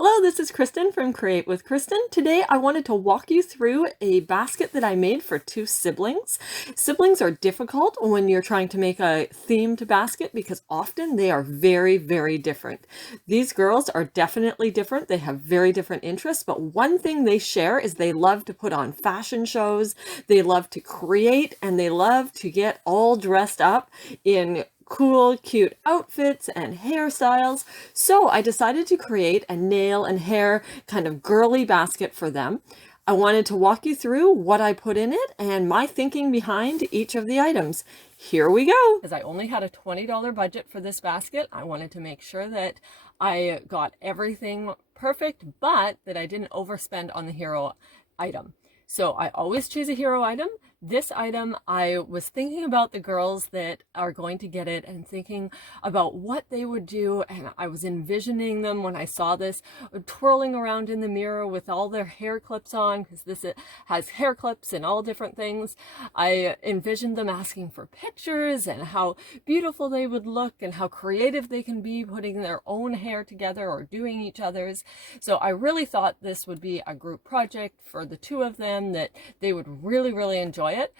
Hello, this is Kristen from Create with Kristen. Today I wanted to walk you through a basket that I made for two siblings. Siblings are difficult when you're trying to make a themed basket because often they are very, very different. These girls are definitely different. They have very different interests, but one thing they share is they love to put on fashion shows, they love to create, and they love to get all dressed up in cool, cute outfits and hairstyles. So I decided to create a nail and hair kind of girly basket for them. I wanted to walk you through what I put in it and my thinking behind each of the items. Here we go. As I only had a $20 budget for this basket, I wanted to make sure that I got everything perfect, but that I didn't overspend on the hero item. So I always choose a hero item. This item, I was thinking about the girls that are going to get it and thinking about what they would do. And I was envisioning them when I saw this, twirling around in the mirror with all their hair clips on, because this has hair clips and all different things. I envisioned them asking for pictures and how beautiful they would look and how creative they can be putting their own hair together or doing each other's. So I really thought this would be a group project for the two of them, that they would really, really enjoy it.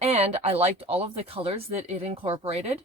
And I liked all of the colors that it incorporated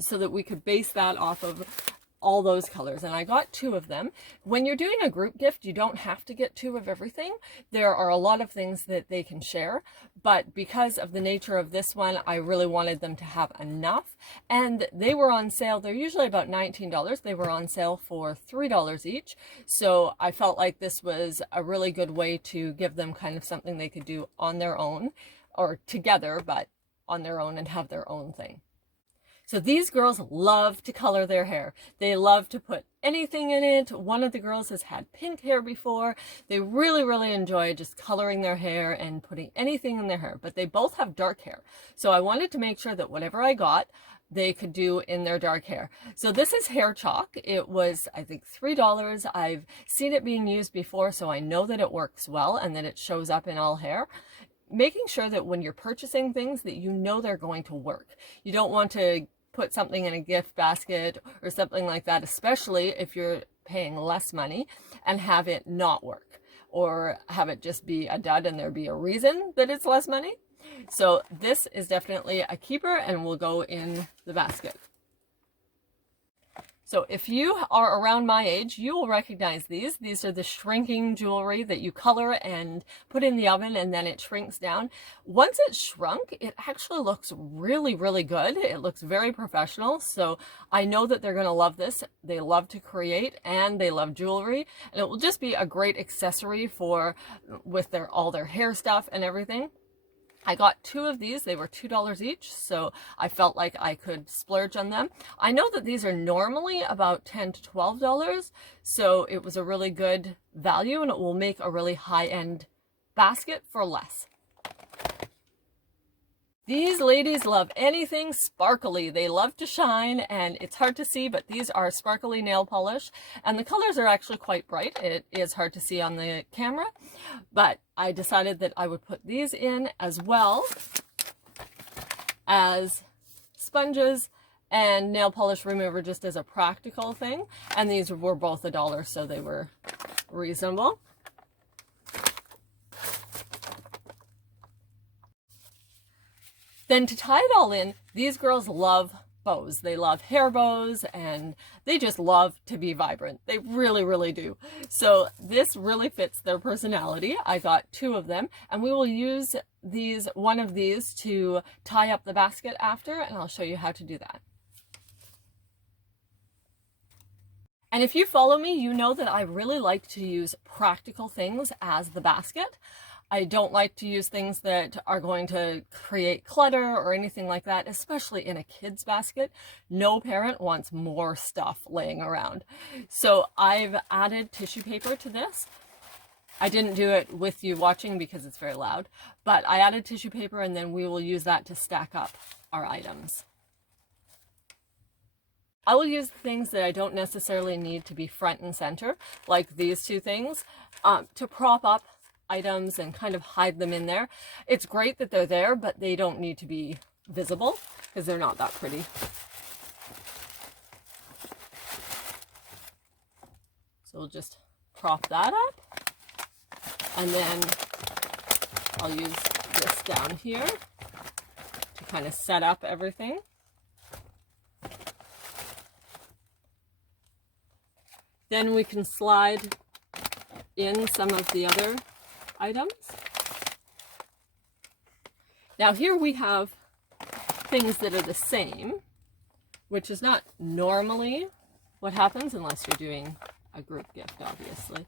so that we could base that off of all those colors. And I got two of them. When you're doing a group gift, you don't have to get two of everything. There are a lot of things that they can share, but because of the nature of this one, I really wanted them to have enough. And they were on sale. They're usually about $19. They were on sale for $3 each. So I felt like this was a really good way to give them kind of something they could do on their own, or together, but on their own, and have their own thing. So these girls love to color their hair. They love to put anything in it. One of the girls has had pink hair before. They really, really enjoy just coloring their hair and putting anything in their hair, but they both have dark hair. So I wanted to make sure that whatever I got, they could do in their dark hair. So this is hair chalk. It was, I think, $3. I've seen it being used before, so I know that it works well and that it shows up in all hair. Making sure that when you're purchasing things that you know they're going to work. You don't want to put something in a gift basket or something like that, especially if you're paying less money, and have it not work, or have it just be a dud and there be a reason that it's less money. So this is definitely a keeper and will go in the basket. So if you are around my age, you will recognize these. These are the shrinking jewelry that you color and put in the oven, and then it shrinks down. Once it's shrunk, it actually looks really, really good. It looks very professional. So I know that they're going to love this. They love to create and they love jewelry, and it will just be a great accessory for with all their hair stuff and everything. I got two of these. They were $2 each, so I felt like I could splurge on them. I know that these are normally about $10 to $12, so it was a really good value, and it will make a really high-end basket for less. These ladies love anything sparkly. They love to shine, and it's hard to see, but these are sparkly nail polish, and the colors are actually quite bright. It is hard to see on the camera, but I decided that I would put these in as well as sponges and nail polish remover, just as a practical thing. And these were both $1, so they were reasonable. Then to tie it all in, these girls love bows. They love hair bows, and they just love to be vibrant. They really, really do. So this really fits their personality. I got two of them, and we will use one of these to tie up the basket after, and I'll show you how to do that. And if you follow me, you know that I really like to use practical things as the basket. I don't like to use things that are going to create clutter or anything like that, especially in a kid's basket. No parent wants more stuff laying around. So I've added tissue paper to this. I didn't do it with you watching because it's very loud, but I added tissue paper, and then we will use that to stack up our items. I will use things that I don't necessarily need to be front and center, like these two things, to prop up items and kind of hide them in there. It's great that they're there, but they don't need to be visible because they're not that pretty. So we'll just prop that up, and then I'll use this down here to kind of set up everything. Then we can slide in some of the other items. Now here we have things that are the same, which is not normally what happens unless you're doing a group gift, obviously.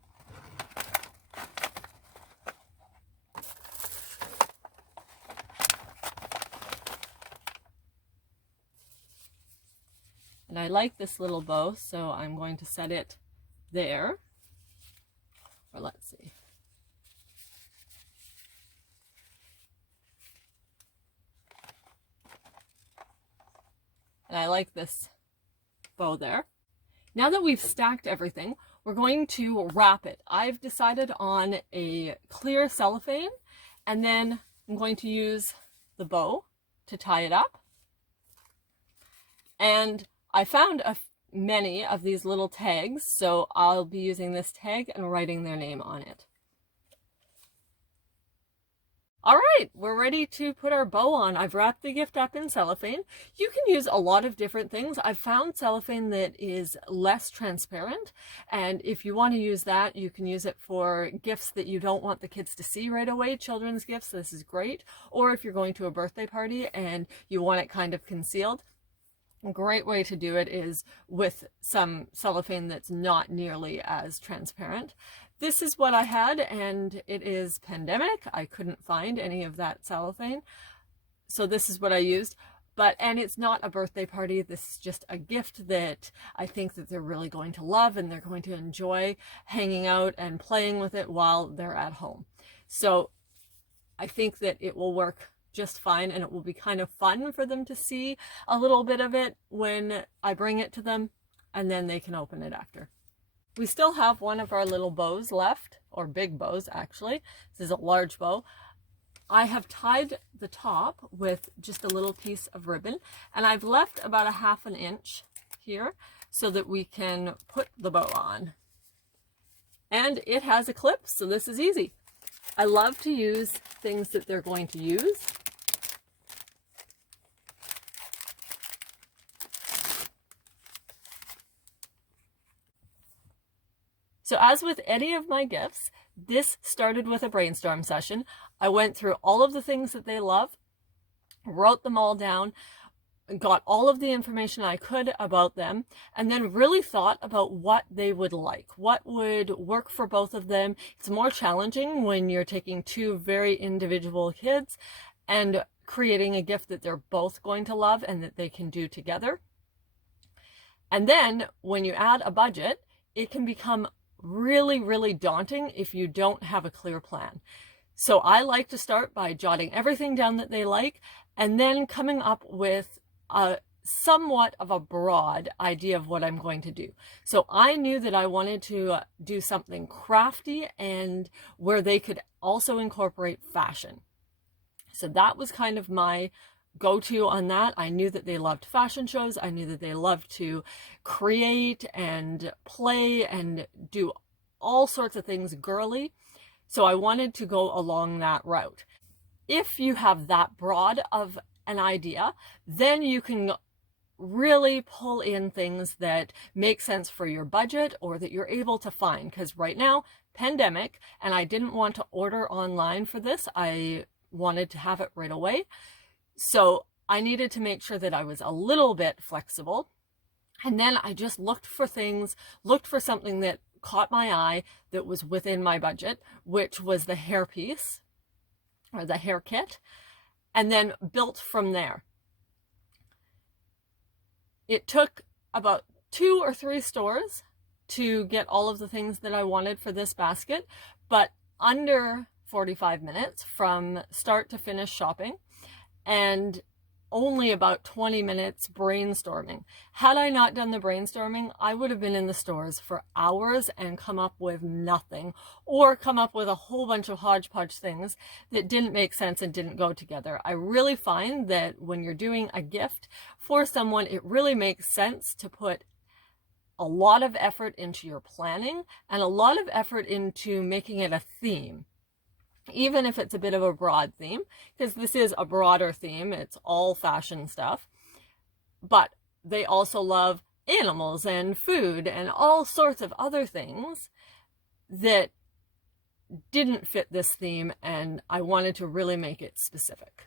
And I like this little bow, so I'm going to set it there. Or let's see. And I like this bow there. Now that we've stacked everything, we're going to wrap it. I've decided on a clear cellophane, and then I'm going to use the bow to tie it up. And I found many of these little tags, so I'll be using this tag and writing their name on it. All right, we're ready to put our bow on. I've wrapped the gift up in cellophane. You can use a lot of different things. I've found cellophane that is less transparent, and if you want to use that, you can use it for gifts that you don't want the kids to see right away, children's gifts, this is great. Or if you're going to a birthday party and you want it kind of concealed, a great way to do it is with some cellophane that's not nearly as transparent. This is what I had, and it is pandemic. I couldn't find any of that cellophane, so this is what I used. And it's not a birthday party. This is just a gift that I think that they're really going to love, and they're going to enjoy hanging out and playing with it while they're at home. So I think that it will work just fine, and it will be kind of fun for them to see a little bit of it when I bring it to them, and then they can open it after. We still have one of our little bows left, or big bows actually. This is a large bow. I have tied the top with just a little piece of ribbon, and I've left about 1/2 inch here so that we can put the bow on. And it has a clip, so this is easy. I love to use things that they're going to use. So as with any of my gifts, this started with a brainstorm session. I went through all of the things that they love, wrote them all down, got all of the information I could about them, and then really thought about what they would like, what would work for both of them. It's more challenging when you're taking two very individual kids and creating a gift that they're both going to love and that they can do together. And then when you add a budget, it can become really, really daunting if you don't have a clear plan. So I like to start by jotting everything down that they like, and then coming up with a somewhat of a broad idea of what I'm going to do. So I knew that I wanted to do something crafty and where they could also incorporate fashion. So that was kind of my go-to on that. I knew that they loved fashion shows. I knew that they loved to create and play and do all sorts of things girly. So I wanted to go along that route. If you have that broad of an idea, then you can really pull in things that make sense for your budget or that you're able to find. Because right now, pandemic, and I didn't want to order online for this. I wanted to have it right away. So I needed to make sure that I was a little bit flexible. And then I just looked for things, looked for something that caught my eye that was within my budget, which was the hair piece or the hair kit, and then built from there. It took about 2 or 3 stores to get all of the things that I wanted for this basket, but under 45 minutes from start to finish shopping, and only about 20 minutes brainstorming. Had I not done the brainstorming, I would have been in the stores for hours and come up with nothing, or come up with a whole bunch of hodgepodge things that didn't make sense and didn't go together. I really find that when you're doing a gift for someone, it really makes sense to put a lot of effort into your planning and a lot of effort into making it a theme, even if it's a bit of a broad theme, because this is a broader theme. It's all fashion stuff, but they also love animals and food and all sorts of other things that didn't fit this theme, and I wanted to really make it specific.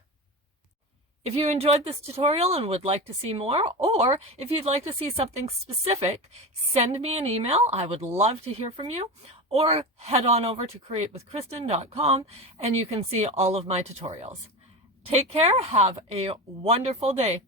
If you enjoyed this tutorial and would like to see more, or if you'd like to see something specific, send me an email. I would love to hear from you. Or head on over to createwithkristen.com and you can see all of my tutorials. Take care. Have a wonderful day.